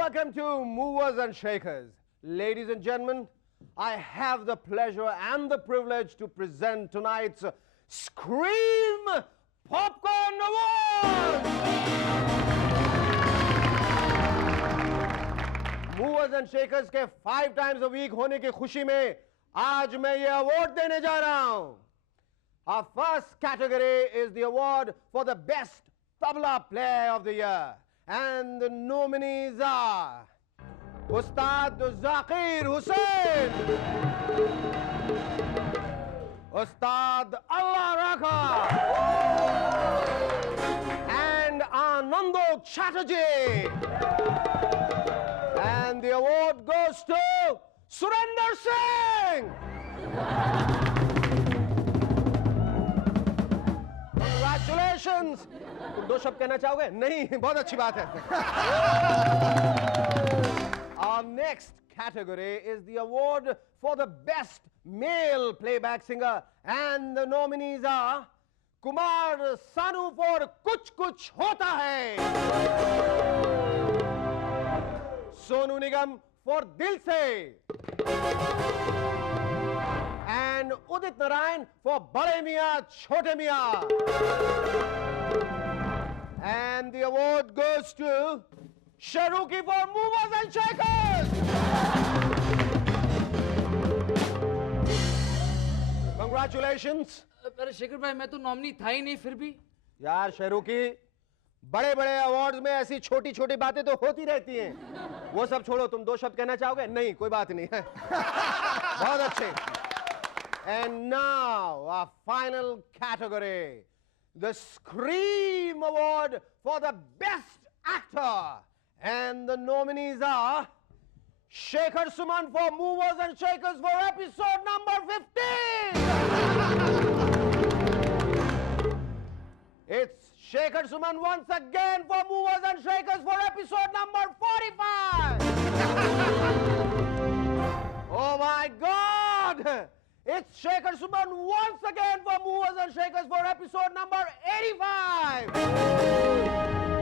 Welcome to Movers and Shakers. Ladies and gentlemen, I have the pleasure and the privilege to present tonight's Scream Popcorn Awards! Movers and Shakers के 5 times a week होने की खुशी में आज मैं ये award देने जा रहा हूं. Our first category is the award for the best tabla player of the year. And the nominees are Ustad Zakir Hussain, Ustad Allah Rakha, and Anando Chatterjee. And the award goes to Surinder Singh. Congratulations! तुम 2 शब्द कहना चाहोगे? नहीं, बहुत अच्छी बात है. Our next category is the award for the best male playback singer, and the nominees are Kumar Sanu for Kuch Kuch Hota Hai, Sonu Nigam for Dil Se, and Udit Narayan for Bade Miyan Chote Miyan. And the award goes to Shahrukhi for Movers and Shakers. Congratulations. अरे शेखर भाई मैं तो nominee था ही नहीं फिर भी. यार शाहरुखी, बड़े-बड़े अवार्ड्स में ऐसी छोटी-छोटी बातें तो होती रहती हैं. वो सब छोड़ो, तुम 2 शब्द कहना चाहोगे? नहीं, कोई बात नहीं है. बहुत अच्छे. And now our final category, the Scream Award for the Best Actor. And the nominees are Shekhar Suman for Movers and Shakers for episode number 15. It's Shekhar Suman once again for Movers and Shakers for episode number 45. Oh my God! It's Shekhar Suman once again for Movers and Shakers for episode number 85.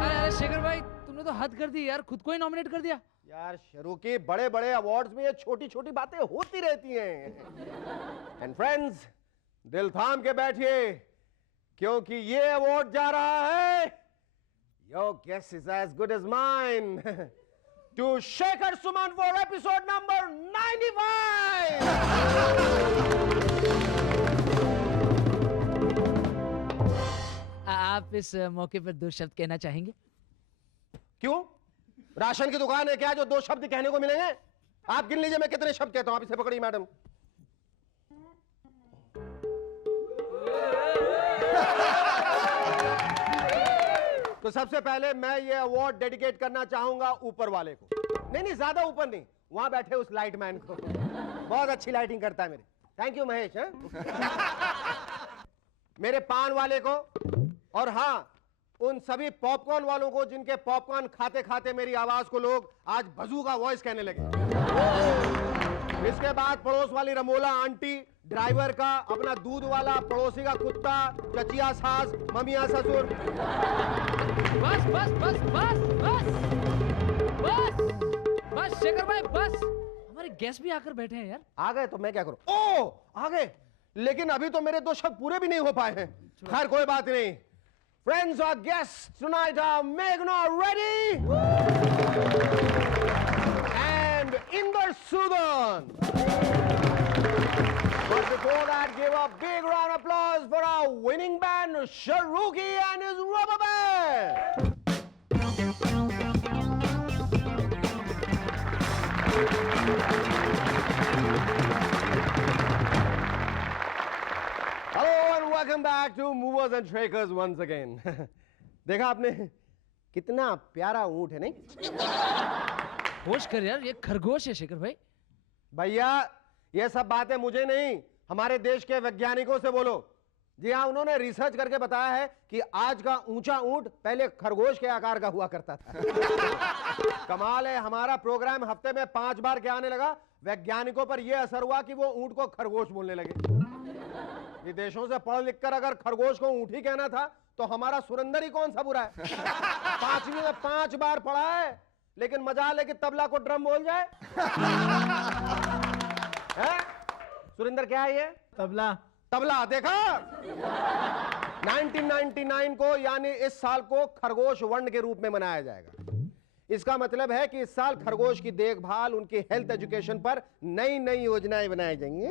अरे शेखर भाई तुमने तो हद कर दी यार, खुद को ही nominate कर दिया. यार शाहरुखी, बड़े-बड़े अवार्ड्स में ये छोटी-छोटी बातें होती रहती हैं. And friends, दिल थाम के बैठिए, क्योंकि ये अवार्ड जा रहा है. Your guess is as good as mine. To Shekhar Suman for episode number 95. आप इस मौके पर 2 शब्द कहना चाहेंगे? क्यों? राशन की दुकान है क्या जो 2 शब्द कहने को मिलेंगे? आप गिन लीजिए मैं कितने शब्द कहता हूं. आप इसे पकड़िए मैडम. तो सबसे पहले मैं ये अवार्ड डेडिकेट करना चाहूंगा ऊपर वाले को. नहीं, ज्यादा ऊपर नहीं, वहां बैठे उस लाइट मैन को. बहुत अच्छी लाइटिंग करता है मेरे. Thank you Mahesh. मेरे पान वाले को, और हाँ उन सभी पॉपकॉर्न वालों को जिनके पॉपकॉर्न खाते खाते मेरी आवाज को लोग आज बजूका वॉइस कहने लगे. इसके बाद पड़ोस वाली रमोला आंटी, ड्राइवर का, अपना दूध वाला, पड़ोसी का कुत्ता, चचिया सास, ममिया ससुर. बस बस बस बस बस बस बस शेखर भाई बस. हमारे गेस्ट भी आकर बैठे हैं यार. आ गए तो मैं क्या करूं? ओ आ गए, लेकिन अभी तो मेरे 2 शब्द पूरे भी नहीं हो पाए हैं. खैर कोई बात नहीं. Friends, our guests tonight are Meghna Reddy and Inder Sudan. But before that, give a big round of applause for our winning band, Shahrukhi and his rubber band. Hello and welcome back to Movers and Shakers once again. देखा आपने कितना प्यारा ऊंट है नहीं? होश कर यार, ये खरगोश है शेखर भाई. भैया ये सब बातें मुझे नहीं, हमारे देश के वैज्ञानिकों से बोलो. जी हाँ, उन्होंने रिसर्च करके बताया है कि आज का ऊंचा ऊंट पहले खरगोश के आकार का हुआ करता था. कमाल है, हमारा प्रोग्राम हफ्ते में 5 बार क्या आने लगा. वैज्ञानिकों पर यह असर हुआ कि वो ऊंट को खरगोश बोलने लगे. विदेशों से पढ़ लिख कर अगर खरगोश को ऊँटी कहना था तो हमारा सुरेंद्र ही कौन सा बुरा है। 5वीं में 5 बार पढ़ा है, लेकिन मजाल है कि तबला को ड्रम बोल जाए। है? सुरेंद्र क्या है ये? तबला। तबला। देखा 1999 को यानी इस साल को खरगोश वर्ण के रूप में मनाया जाएगा। इसका मतलब है कि इस साल खरगोश की देखभाल, उनकी हेल्थ एजुकेशन पर नई नई योजनाएं बनाई जाएंगी।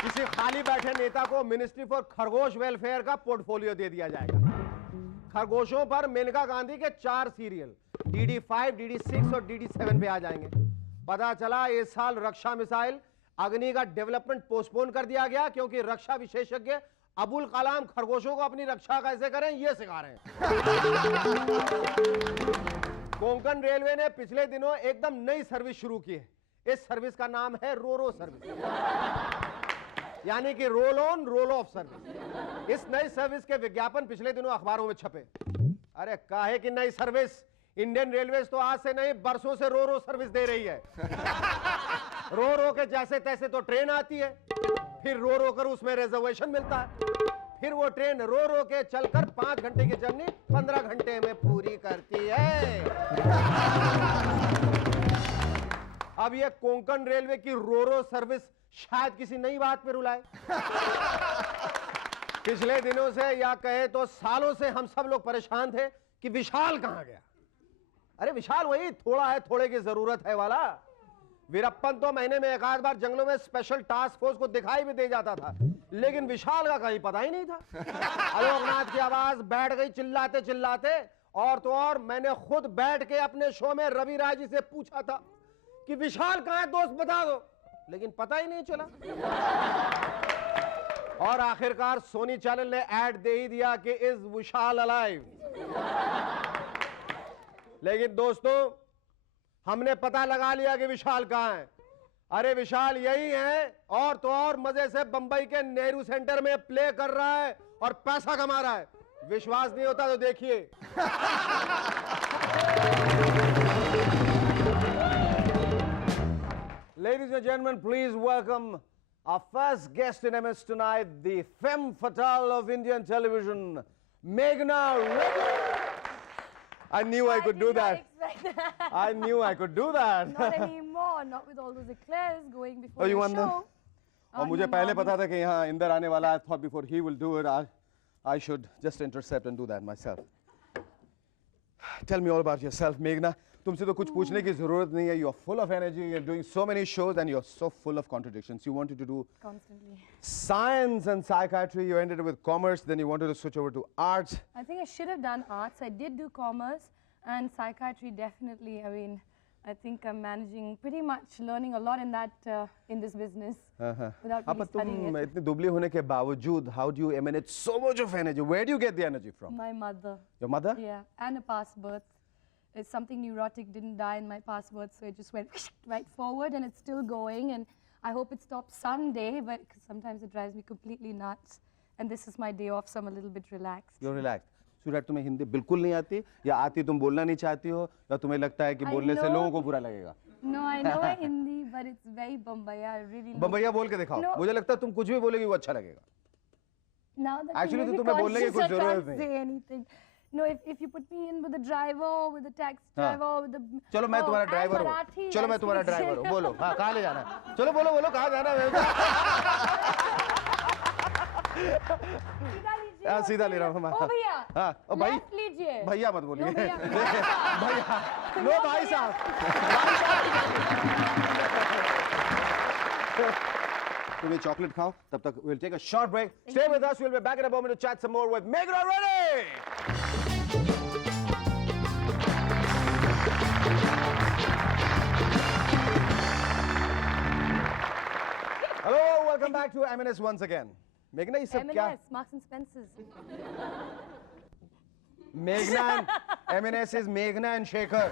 किसी खाली बैठे नेता को मिनिस्ट्री फॉर खरगोश वेलफेयर का पोर्टफोलियो दे दिया जाएगा। खरगोशों पर मेनका गांधी के 4 सीरियल DD5, DD6 और DD7 पे आ जाएंगे। पता चला इस साल रक्षा मिसाइल अग्नि का डेवलपमेंट पोस्टपोन कर दिया गया क्योंकि रक्षा विशेषज्ञ अबुल कलाम खरगोशों को अपनी रक्षा कैसे करें ये सिखा रहे हैं। कोंकण रेलवे ने पिछले दिनों एकदम नई सर्विस शुरू की है। इस सर्विस का नाम है रोरो सर्विस, यानी कि roll on roll of service. इस नई सर्विस के विज्ञापन पिछले दिनों अखबारों में छपे। अरे काहे की नई सर्विस? इंडियन रेलवेज तो आज से नहीं बरसों से रो रो सर्विस दे रही है। रो रो के जैसे तैसे तो ट्रेन आती है, फिर रो रो कर उसमें रिजर्वेशन मिलता है, फिर वो ट्रेन रो रो के चलकर 5 घंटे की जर्नी 15 घंटे में पूरी करती है। अब ये कोंकण रेलवे की रो रो सर्विस शायद किसी नई बात पे रुलाए। पिछले दिनों से या कहे तो सालों से हम सब लोग परेशान थे कि विशाल कहां गया। अरे विशाल वही थोड़ा है थोड़े की जरूरत है वाला। वीरप्पन तो महीने में एक आध बार जंगलों में स्पेशल टास्क फोर्स को दिखाई भी दे जाता था, लेकिन विशाल का कहीं पता ही नहीं था। आलोकनाथ की आवाज बैठ गई चिल्लाते चिल्लाते। और तो और मैंने खुद बैठ के अपने शो में रवि राय जी से पूछा था कि विशाल कहां है दोस्त बता दो, लेकिन पता ही नहीं चला। और आखिरकार सोनी चैनल ने ऐड दे ही दिया कि इज विशाल अलाइव। लेकिन दोस्तों हमने पता लगा लिया कि विशाल कहां है। अरे विशाल यही है, और तो और मजे से बंबई के नेहरू सेंटर में प्ले कर रहा है और पैसा कमा रहा है। विश्वास नहीं होता तो देखिए। Ladies and gentlemen, please welcome our first guest in MS tonight, the femme fatale of Indian television, Meghna Reddy. I knew I could do that. I knew I could do that. Not anymore, not with all those eclairs going before Oh, you the won show. और मुझे पहले पता था कि यहाँ इंदर आने वाला है। I thought before he will do it, I should just intercept and do that myself. Tell me all about yourself, Meghna. तुमसे तो कुछ पूछने की जरूरत नहीं है. You're full of energy. You're doing so many shows and you're so full of contradictions. You wanted to do Constantly. science and psychiatry. You ended up with commerce. Then you wanted to switch over to arts. I think I should have done arts. I did do commerce and psychiatry definitely. I mean, I think I'm managing pretty much learning a lot in that in this business without really studying तुम it. इतने दुबले होने के बावजूद, how do you emanate so much of energy? Where do you get the energy from? My mother. Your mother? Yeah, and a past birth. It's something neurotic didn't die in my past birth, so it just went right forward and it's still going. And I hope it stops someday, but 'cause sometimes it drives me completely nuts. And this is my day off, so I'm a little bit relaxed. You're relaxed. सूरज तुम्हें हिंदी बिल्कुल नहीं आती, या आती तुम बोलना नहीं चाहती हो, या तुम्हें लगता है कि I बोलने से know- लोगों को बुरा लगेगा? No, I know Hindi, but it's very Bombaya. I really love बम्बैया बोल के दिखाओ. No. मुझे लगता है तुम कुछ भी बोलेगी वो अच्छा लगेगा. Now that Actually, you तो made me तुम्हें बोलने की conscious, कुछ I जरूरत can't नहीं. say anything. No, if you put me in with the driver, with the taxi हाँ. driver, with the चलो मैं तुम्हारा I'm ड्राइवर हूँ. Marathi, चलो I मैं तुम्हारा speak ड्राइवर हूँ. Sinhala. बोलो. हाँ, कहाँ ले जाना है? चलो बोलो बोलो कहाँ जाना है? सीधा लीजिए. हाँ, सीधा ले रहा हूँ. ओ भैया. हाँ, ओ भाई. Left लीजिए. भैया मत बोलिए. नो भैया. भैया. नो भाई साहब. तुम ये चॉकलेट खाओ, तब तक we'll take a short break. Stay with us. We'll be back in a moment to chat some more with Meghna Reddy. Hello, welcome back to M&S once again. Meghna, ये सब क्या? M&S, Marks and Spencers. Meghna and M&S is Meghna and Shekhar.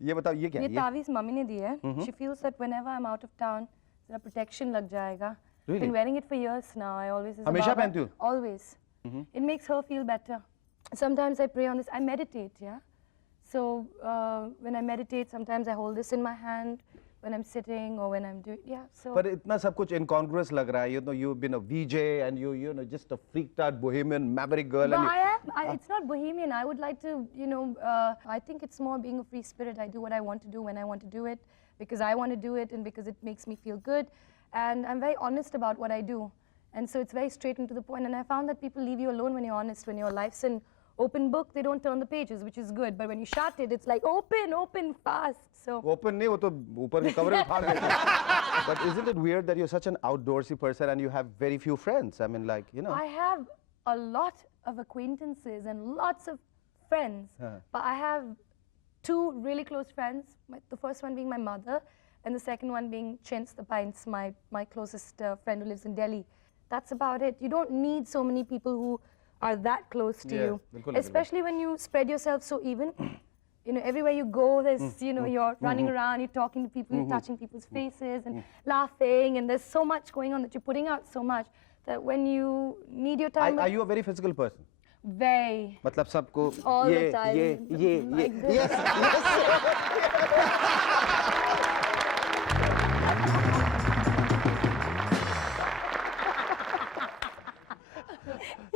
ये बताओ ये क्या ये है? ये तावीज़ मम्मी ने दी है. She feels that whenever I'm out of town, जरा protection लग जाएगा. Really? Been wearing it for years now. I always. हमेशा पहनती हो? Always. It makes her feel better. Sometimes I pray on this. I meditate, yeah. So when I meditate, sometimes I hold this in my hand. when I'm sitting or when I'm doing, yeah. So. पर इतना सब कुछ incongruous लग रहा है. You know, you've been a VJ and you know just a freaked out bohemian maverick girl. But And I am. It's not bohemian. I would like to, you know. I think it's more being a free spirit. I do what I want to do when I want to do it, because I want to do it and because it makes me feel good, and I'm very honest about what I do, and so it's very straight and to the point. And I found that people leave you alone when you're honest. When your life's an open book, they don't turn the pages, which is good. But when you shut it, it's like open fast. So. Open नहीं, वो तो ऊपर के cover उठा देते हैं. But isn't it weird that you're such an outdoorsy person and you have very few friends? I mean, like, you know. I have a lot of acquaintances and lots of friends, but I have 2 really close friends. The first one being my mother, and the second one being Chintz the Pints, my closest friend who lives in Delhi. That's about it. You don't need so many people who are that close to you, especially when you spread yourself so even. You know, everywhere you go, there's, you know, you're running around, you're talking to people, you're touching people's faces and laughing, and there's so much going on that you're putting out so much that when you need your time. Are you a very physical person? Very. मतलब सबको All the time. Like this. Yes, yes.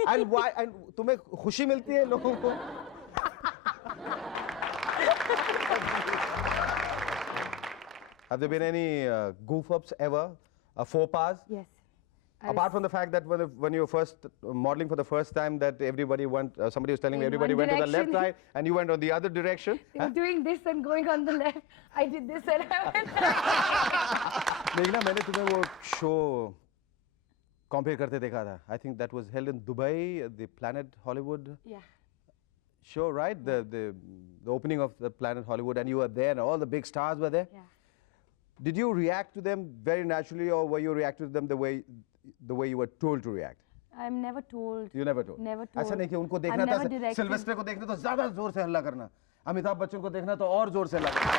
And why? And तुम्हें खुशी मिलती है लोगों को? Have there been any goof-ups ever? Faux pas? Yes. Apart from the fact that when you were first modeling for the first time, that everybody went, somebody was telling me In everybody one went to the left, direction. right, and you went on the other direction. They were doing this and going on the left. I did this and I went. देखना मैंने तुम्हें वो show compare करते देखा था. I think that was held in Dubai, the Planet Hollywood Yeah. show, right? The opening of the Planet Hollywood, and you were there, and all the big stars were there. Yeah. Did you react to them very naturally, or were you reacting to them the way you were told to react? I'm never told. You never told. Never told. ऐसा नहीं कि उनको I'm देखना never था, directed. Sylvester को देखना तो ज़्यादा जोर से हल्ला करना, अमिताभ बच्चन को देखना तो और जोर से हल्ला करना.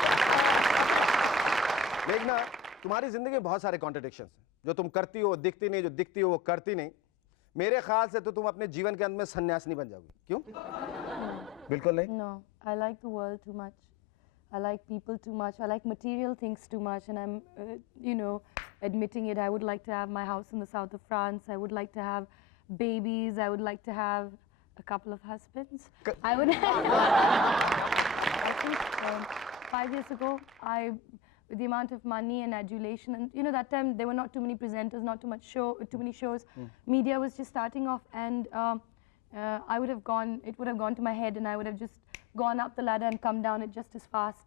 देखना, तुम्हारी जिंदगी में बहुत सारे contradictions हैं, जो तुम करती हो दिखती नहीं, जो दिखती हो वो करती नहीं. मेरे ख्याल से तो तुम अपने जीवन के अंत में सन्यासिनी बन जाओगी. क्यों? बिल्कुल नहीं. No, I like the world too much. I like people too much. I like material things too much, and I'm, you know, admitting it. I would like to have my house in the south of France. I would like to have babies. I would like to have a couple of husbands. I would. I think 5 years ago, with the amount of money and adulation, and you know, that time there were not too many presenters, not too many shows. Media was just starting off, and I would have gone. It would have gone to my head, and I would have just gone up the ladder and come down it just as fast.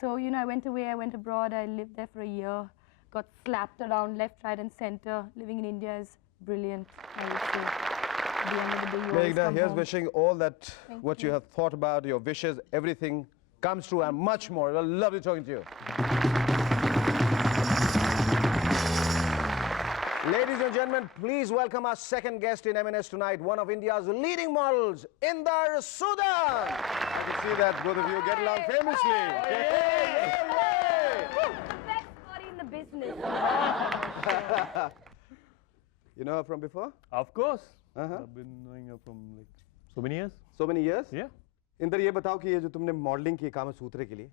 So, you know, I went away, I went abroad, I lived there for a year, got slapped around left, right and center. Living in India is brilliant, I would say. At the end of the day, you always Meghna, come here's home. wishing all that Thank what you. you have thought about, your wishes, everything comes true and much more. Well, lovely talking to you. Ladies and gentlemen, please welcome our second guest in M&S tonight, one of India's leading models, Inder Sudan. I can see that both of you get along famously. Best body in the business. You know her from before? Of course. Uh-huh. I've been knowing her from like so many years. So many years? Yeah. Inder ये बताओ कि ये जो तुमने modelling की कामसूत्र के लिए,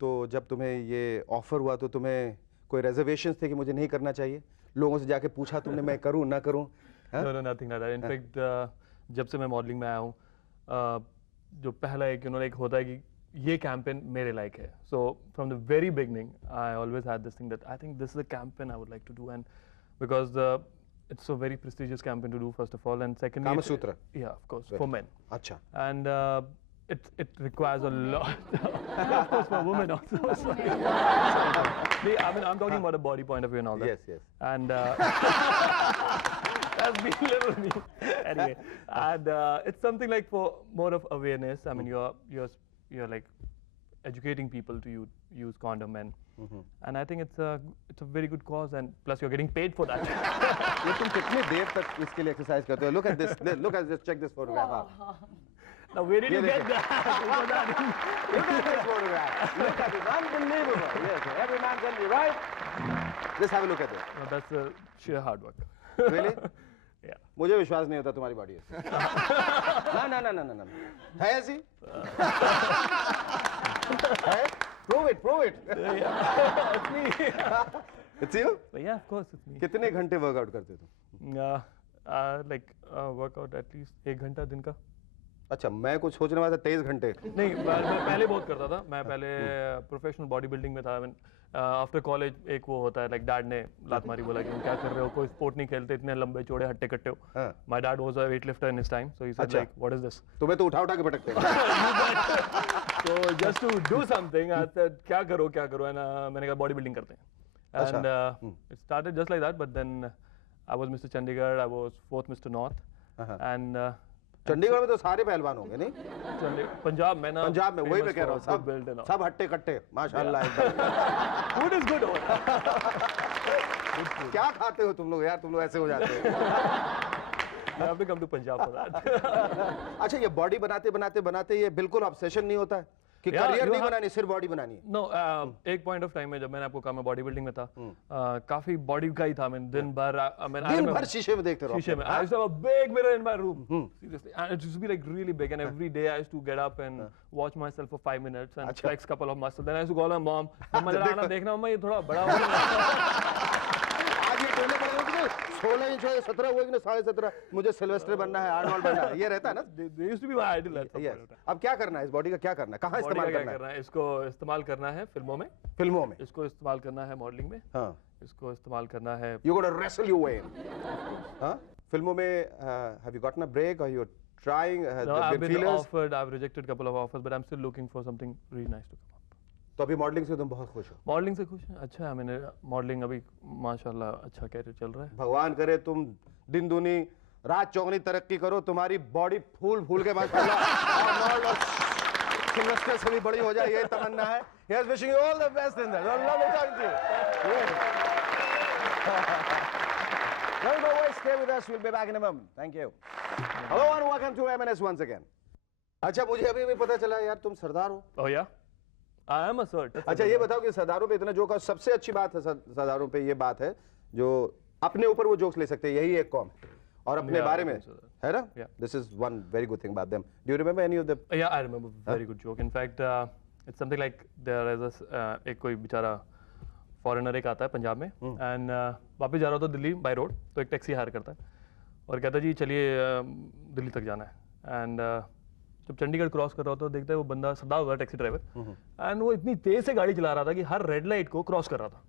तो जब तुम्हें ये ऑफर हुआ तो तुम्हें कोई रिजर्वेशंस थे कि मुझे नहीं करना चाहिए? लोगों से जाके पूछा तुमने मैं करूं ना करूं? No, no, nothing like that. In fact, जब से मैं मॉडलिंग में आया हूँ, जो पहला एक like होता है कि ये कैंपेन मेरे लायक है. So from the very beginning, I always had this thing that I think this is a campaign I would like to do, and because it's a very prestigious campaign to do first of all, and secondly, Kama Sutra. Yeah, of course, for men. अच्छा. And it requires a lot. Of course, for women also. I mean, I'm talking about a body point of view and all that. Yes, yes. And that's been little me. Anyway, and it's something like for more of awareness. I mean, you're like educating people to use condom, and I think it's a very good cause, and plus you're getting paid for that. ये तुम कितनी देर तक इसके लिए exercise करते हो? Look at this. Look at this. Check this photograph. Now, where did you get that? Look at this photograph. Look at it. Unbelievable. Yes, every man can be right. Just have a look at this. No, that's sheer hard work. Really? Yeah. मुझे विश्वास नहीं होता तुम्हारी body है. ना. है ऐसी? है? Prove it, prove it. It's me. It's you? Yeah, of course it's me. कितने घंटे वर्कआउट करते तुम? Like workout at least 1 घंटा दिन का. अच्छा, मैं कुछ सोचने वाला था 23 घंटे. नहीं, मैं पहले बहुत करता था. मैं पहले प्रोफेशनल बॉडी बिल्डिंग में था. आफ्टर कॉलेज एक वो होता है, लाइक डैड ने लात मारी, बोला कि तुम क्या कर रहे हो, कोई स्पोर्ट नहीं खेलते, इतने लंबे चौड़े हट्टे कट्टे हो. My dad was a weight lifter in his time, so he said like what is this. तुम्हें तो उठा उठा के पटकते हैं. So just to do something, I said क्या करो, and मैंने कहा बॉडी बिल्डिंग करते हैं. And it started just like that, but then I was Mr. Chandigarh, I was 4th Mr. North, and Chandigarh में तो सारे पहलवान होंगे नहीं? पंजाब में ना, पंजाब में वही मैं कह रहा हूँ, सब हट्टे कट्टे माशाल्लाह. Food is good. क्या खाते हो तुम लोग यार, तुम लोग ऐसे हो जाते हो. You have to come to Punjab for that. अच्छा, ये बॉडी बनाते बनाते बनाते ये बिल्कुल ऑब्सेशन नहीं होता है कि Yeah, करियर you नहीं have- बनानी, सिर्फ बॉडी बनानी है? No, एक पॉइंट ऑफ टाइम में जब मैंने आपको कहा मैं बॉडी बिल्डिंग में था, काफी बॉडी का ही था. मैं दिन भर दिन भर शीशे में देखते रहो. शीशे में. I used to have a big mirror in my room. Seriously, and it used to be like really big. And every day I used to get up and watch myself for 5 minutes and flex couple of muscles. Then I used to call my mom. मम्मा जरा आना देखना, मम्मा ये थोड़ा बड़ा हो गया. आज ये टोले पड़े हो कि नहीं? 16 इंच हो या 17 हुए कि नहीं, 17.5. मुझे सिल्वेस्टर बनना है, आर्नोल्ड बनना है, ये रहता है ना? They used to be my idol at some Yes. point of time. अब क्या करना है इस बॉडी का, क्या करना है, कहाँ Body इस्तेमाल का क्या करना है? करना है? इसको इस्तेमाल करना है फिल्मों में, फिल्मों में. इसको इस्तेमाल करना है मॉडलिंग में, हाँ. इसको इस्तेमाल करना है. You gotta wrestle your way in. हाँ? फिल्मों में have you gotten a break or you're trying? Has No, there I've been been feelers? offered, I've rejected couple of offers, but I'm still looking for something really nice to come up. तो अभी modelling से तुम बहुत खुश हो. Modelling से खुश है. अच्छा है, मैंने मॉडलिंग अभी माशाल्लाह अच्छा कैरियर चल रहा है. भगवान करे तुम दिन दूनी रात चौगनी तरक्की करो, तुम्हारी बॉडी फूल फूल के माशाल्लाह सिल्वेस्टर से भी बड़ी हो जाए, यही तमन्ना है. Here's wishing you all the best in that. Lovely talking to you. Don't go away, stay with us. We'll be back in a moment. Thank you. Hello and welcome to M&S once again. अच्छा, मुझे अभी भी पता चला यार तुम सरदार हो. Oh yeah, I am a cert. अच्छा, ये बताओ कि सरदारों पे इतना जोक, और सबसे अच्छी बात है सरदारों पे ये बात है जो अपने ऊपर वो जोक्स ले सकते हैं, यही एक कौम है. और अपने Yeah, बारे I में think so. है ना? Yeah. This is one very good thing about them. Do you remember any of the? Yeah, I remember. Very good joke. In fact, it's something like there is a एक कोई बेचारा foreigner एक आता है पंजाब में, and वापस जा रहा होता दिल्ली बाय रोड, तो एक टैक्सी हायर करता है और कहता है जी चलिए दिल्ली तक जाना है. एंड जब चंडीगढ़ क्रॉस कर रहा होता है, देखता है वो बंदा सदा होगा टैक्सी ड्राइवर, एंड वो इतनी तेज से गाड़ी चला रहा था कि हर रेड लाइट को क्रॉस कर रहा था.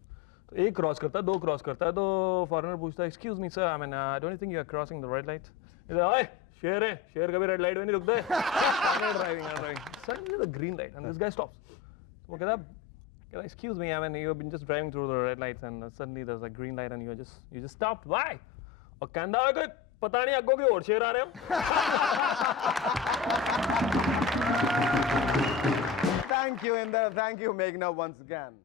तो एक क्रॉस करता है, दो क्रॉस करता है, तो फॉरेनर पूछता है excuse me sir, I mean I don't think you are crossing the red lights. ओए शेर है, शेर कभी रेड लाइट में नहीं रुकता है. Driving suddenly the green light and this guy stops. वो कहता है excuse me, I mean you've been just driving through the red lights and suddenly there's a green light and you just stopped. Why? और कहता है कि पता नहीं अग्गों के और शेर आ रहे हो. Thank you, Inder. Thank you, Meghna, once again.